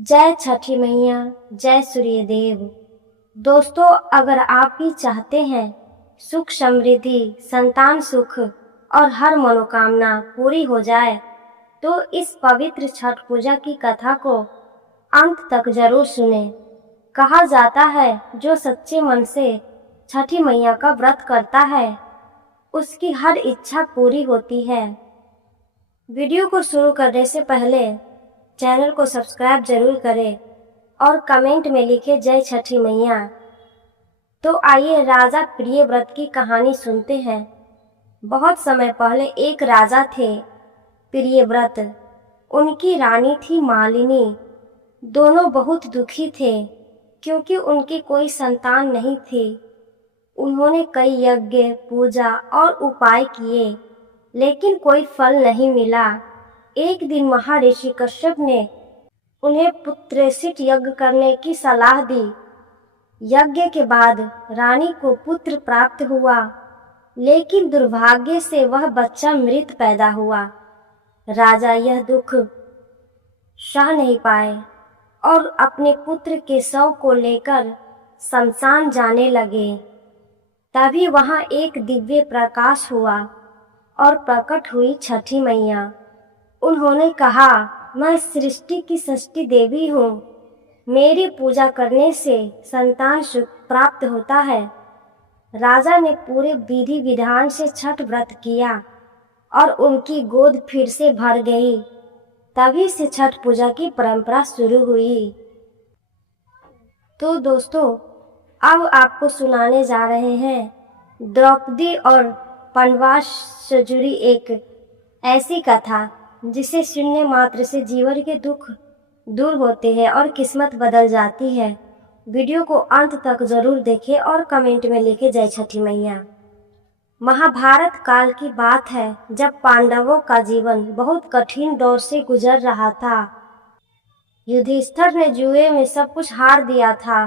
जय छठी मैया, जय सूर्य देव। दोस्तों, अगर आप भी चाहते हैं सुख समृद्धि, संतान सुख और हर मनोकामना पूरी हो जाए, तो इस पवित्र छठ पूजा की कथा को अंत तक जरूर सुने। कहा जाता है, जो सच्चे मन से छठी मैया का व्रत करता है, उसकी हर इच्छा पूरी होती है। वीडियो को शुरू करने से पहले चैनल को सब्सक्राइब जरूर करें और कमेंट में लिखें जय छठी मैया। तो आइए राजा प्रियव्रत की कहानी सुनते हैं। बहुत समय पहले एक राजा थे प्रियव्रत, उनकी रानी थी मालिनी। दोनों बहुत दुखी थे क्योंकि उनकी कोई संतान नहीं थी। उन्होंने कई यज्ञ, पूजा और उपाय किए, लेकिन कोई फल नहीं मिला। एक दिन महर्षि कश्यप ने उन्हें पुत्रेष्टि यज्ञ करने की सलाह दी। यज्ञ के बाद रानी को पुत्र प्राप्त हुआ, लेकिन दुर्भाग्य से वह बच्चा मृत पैदा हुआ। राजा यह दुख सह नहीं पाए और अपने पुत्र के शव को लेकर शमशान जाने लगे। तभी वहां एक दिव्य प्रकाश हुआ और प्रकट हुई छठी मैया। उन्होंने कहा, मैं सृष्टि की षष्ठी देवी हूँ। मेरी पूजा करने से संतान सुख प्राप्त होता है। राजा ने पूरे विधि विधान से छठ व्रत किया और उनकी गोद फिर से भर गई। तभी से छठ पूजा की परंपरा शुरू हुई। तो दोस्तों, अब आपको सुनाने जा रहे हैं द्रौपदी और वनवास से जुड़ी एक ऐसी कथा जिसे सुनने मात्र से जीवन के दुख दूर होते हैं और किस्मत बदल जाती है। वीडियो को अंत तक जरूर देखें और कमेंट में लिखें जय छठी मैया। महाभारत काल की बात है, जब पांडवों का जीवन बहुत कठिन दौर से गुजर रहा था। युधिष्ठिर ने जुए में सब कुछ हार दिया था,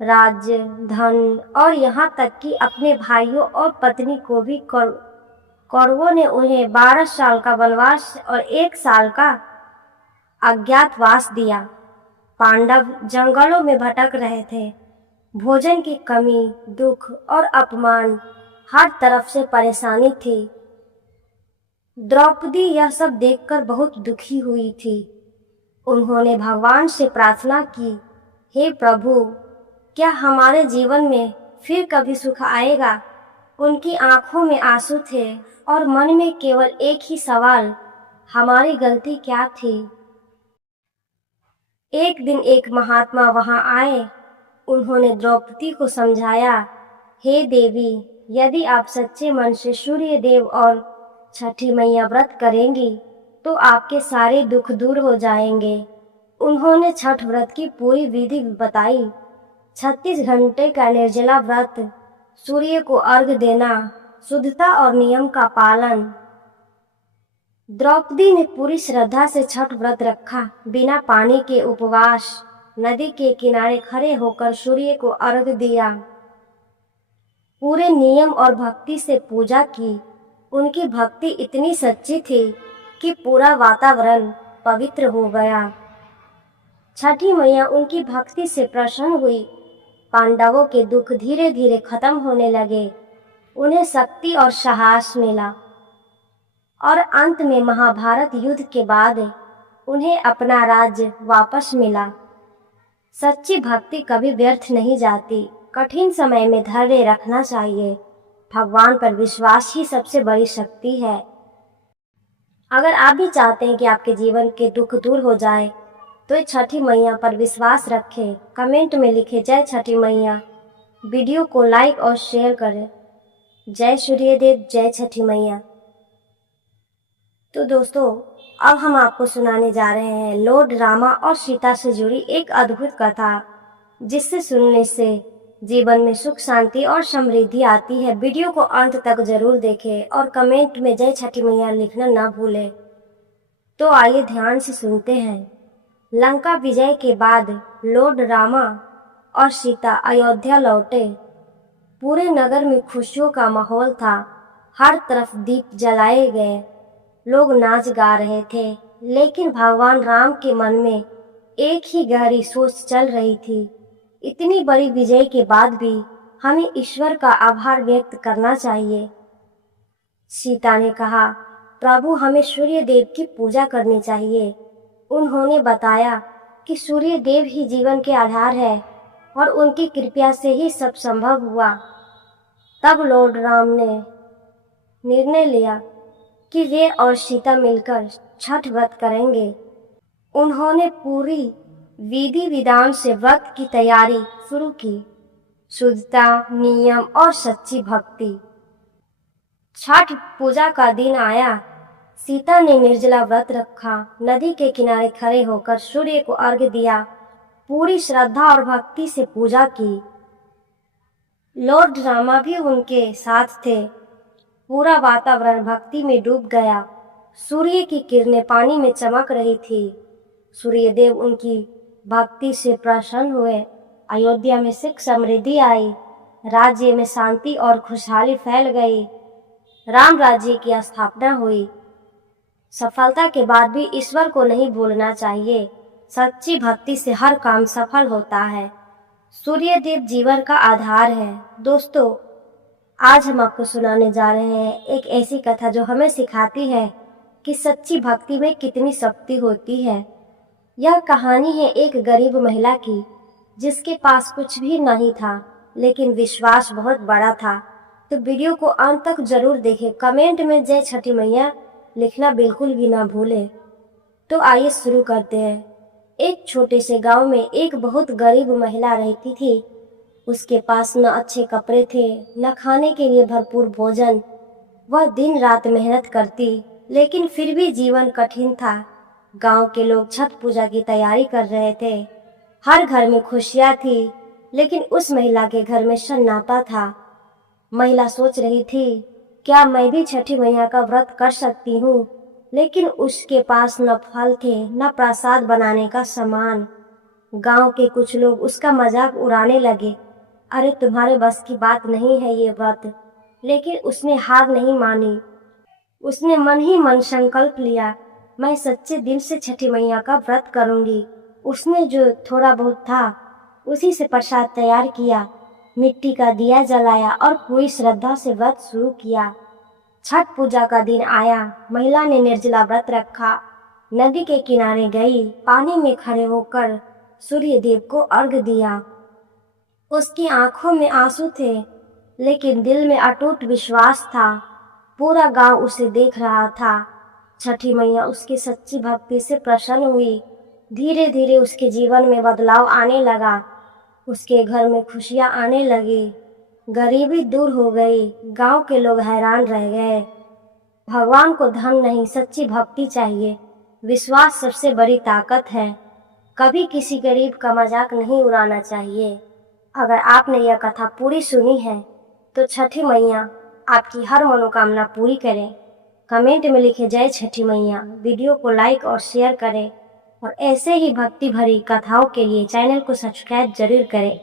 राज्य, धन और यहाँ तक कि अपने भाइयों और पत्नी को भी। कौरवों ने उन्हें 12 साल का वनवास और 1 साल का अज्ञातवास दिया। पांडव जंगलों में भटक रहे थे। भोजन की कमी, दुख और अपमान, हर तरफ से परेशानी थी। द्रौपदी यह सब देखकर बहुत दुखी हुई थी। उन्होंने भगवान से प्रार्थना की, हे प्रभु, क्या हमारे जीवन में फिर कभी सुख आएगा? उनकी आंखों में आंसू थे और मन में केवल एक ही सवाल, हमारी गलती क्या थी? एक दिन एक महात्मा वहां आए। उन्होंने द्रौपदी को समझाया, हे देवी, यदि आप सच्चे मन से सूर्य देव और छठी मैया व्रत करेंगी तो आपके सारे दुख दूर हो जाएंगे। उन्होंने छठ व्रत की पूरी विधि बताई। 36 घंटे का निर्जला व्रत, सूर्य को अर्घ्य देना, शुद्धता और नियम का पालन। द्रौपदी ने पूरी श्रद्धा से छठ व्रत रखा। बिना पानी के उपवास, नदी के किनारे खड़े होकर सूर्य को अर्घ्य दिया। पूरे नियम और भक्ति से पूजा की। उनकी भक्ति इतनी सच्ची थी कि पूरा वातावरण पवित्र हो गया। छठी मैया उनकी भक्ति से प्रसन्न हुई। पांडवों के दुख धीरे धीरे खत्म होने लगे। उन्हें शक्ति और साहस मिला और अंत में महाभारत युद्ध के बाद उन्हें अपना राज्य वापस मिला। सच्ची भक्ति कभी व्यर्थ नहीं जाती। कठिन समय में धैर्य रखना चाहिए। भगवान पर विश्वास ही सबसे बड़ी शक्ति है। अगर आप भी चाहते हैं कि आपके जीवन के दुख दूर हो जाए, तो छठी मैया पर विश्वास रखें। कमेंट में लिखें जय छठी मैया। वीडियो को लाइक और शेयर करें। जय सूर्यदेव, जय छठी मैया। तो दोस्तों, अब हम आपको सुनाने जा रहे हैं लॉर्ड रामा और सीता से जुड़ी एक अद्भुत कथा, जिससे सुनने से जीवन में सुख, शांति और समृद्धि आती है। वीडियो को अंत तक जरूर देखें और कमेंट में जय छठी मैया लिखना ना भूलें। तो आइए ध्यान से सुनते हैं। लंका विजय के बाद लॉर्ड रामा और सीता अयोध्या लौटे। पूरे नगर में खुशियों का माहौल था। हर तरफ दीप जलाए गए, लोग नाच गा रहे थे। लेकिन भगवान राम के मन में एक ही गहरी सोच चल रही थी। इतनी बड़ी विजय के बाद भी हमें ईश्वर का आभार व्यक्त करना चाहिए। सीता ने कहा, प्रभु हमें सूर्य देव की पूजा करनी चाहिए। उन्होंने बताया कि सूर्य देव ही जीवन के आधार है और उनकी कृपा से ही सब संभव हुआ। तब लॉर्ड राम ने निर्णय लिया कि वे और सीता मिलकर छठ व्रत करेंगे। उन्होंने पूरी विधि विधान से व्रत की तैयारी शुरू की। शुद्धता, नियम और सच्ची भक्ति। छठ पूजा का दिन आया। सीता ने निर्जला व्रत रखा, नदी के किनारे खड़े होकर सूर्य को अर्घ्य दिया, पूरी श्रद्धा और भक्ति से पूजा की। लॉर्ड रामा भी उनके साथ थे। पूरा वातावरण भक्ति में डूब गया। सूर्य की किरणें पानी में चमक रही थी। सूर्य देव उनकी भक्ति से प्रसन्न हुए। अयोध्या में सुख समृद्धि आई। राज्य में शांति और खुशहाली फैल गई। राम राज्य की स्थापना हुई। सफलता के बाद भी ईश्वर को नहीं भूलना चाहिए। सच्ची भक्ति से हर काम सफल होता है। सूर्य देव जीवन का आधार है। दोस्तों, आज हम आपको सुनाने जा रहे हैं एक ऐसी कथा जो हमें सिखाती है कि सच्ची भक्ति में कितनी शक्ति होती है। यह कहानी है एक गरीब महिला की, जिसके पास कुछ भी नहीं था, लेकिन विश्वास बहुत बड़ा था। तो वीडियो को अंत तक जरूर देखें। कमेंट में जय छठी मैया लिखना बिल्कुल भी ना भूलें। तो आइए शुरू करते हैं। एक छोटे से गांव में एक बहुत गरीब महिला रहती थी। उसके पास न अच्छे कपड़े थे, न खाने के लिए भरपूर भोजन। वह दिन रात मेहनत करती, लेकिन फिर भी जीवन कठिन था। गांव के लोग छठ पूजा की तैयारी कर रहे थे। हर घर में खुशियां थी, लेकिन उस महिला के घर में सन्नाटा था। महिला सोच रही थी, क्या मैं भी छठी मैया का व्रत कर सकती हूँ? लेकिन उसके पास न फल थे, न प्रसाद बनाने का सामान। गांव के कुछ लोग उसका मजाक उड़ाने लगे। अरे तुम्हारे बस की बात नहीं है ये व्रत। लेकिन उसने हार नहीं मानी। उसने मन ही मन संकल्प लिया, मैं सच्चे दिल से छठी मैया का व्रत करूंगी। उसने जो थोड़ा बहुत था उसी से प्रसाद तैयार किया, मिट्टी का दिया जलाया और पूरी श्रद्धा से व्रत शुरू किया। छठ पूजा का दिन आया। महिला ने निर्जला व्रत रखा, नदी के किनारे गई, पानी में खड़े होकर सूर्य देव को अर्घ्य दिया। उसकी आंखों में आंसू थे, लेकिन दिल में अटूट विश्वास था। पूरा गांव उसे देख रहा था। छठी मैया उसकी सच्ची भक्ति से प्रसन्न हुई। धीरे धीरे उसके जीवन में बदलाव आने लगा। उसके घर में खुशियां आने लगी। गरीबी दूर हो गई। गांव के लोग हैरान रह गए। भगवान को धन नहीं, सच्ची भक्ति चाहिए। विश्वास सबसे बड़ी ताकत है। कभी किसी गरीब का मजाक नहीं उड़ाना चाहिए। अगर आपने यह कथा पूरी सुनी है तो छठी मैया आपकी हर मनोकामना पूरी करें। कमेंट में लिखे जय छठी मैया। वीडियो को लाइक और शेयर करें और ऐसे ही भक्ति भरी कथाओं के लिए चैनल को सब्सक्राइब जरूर करें।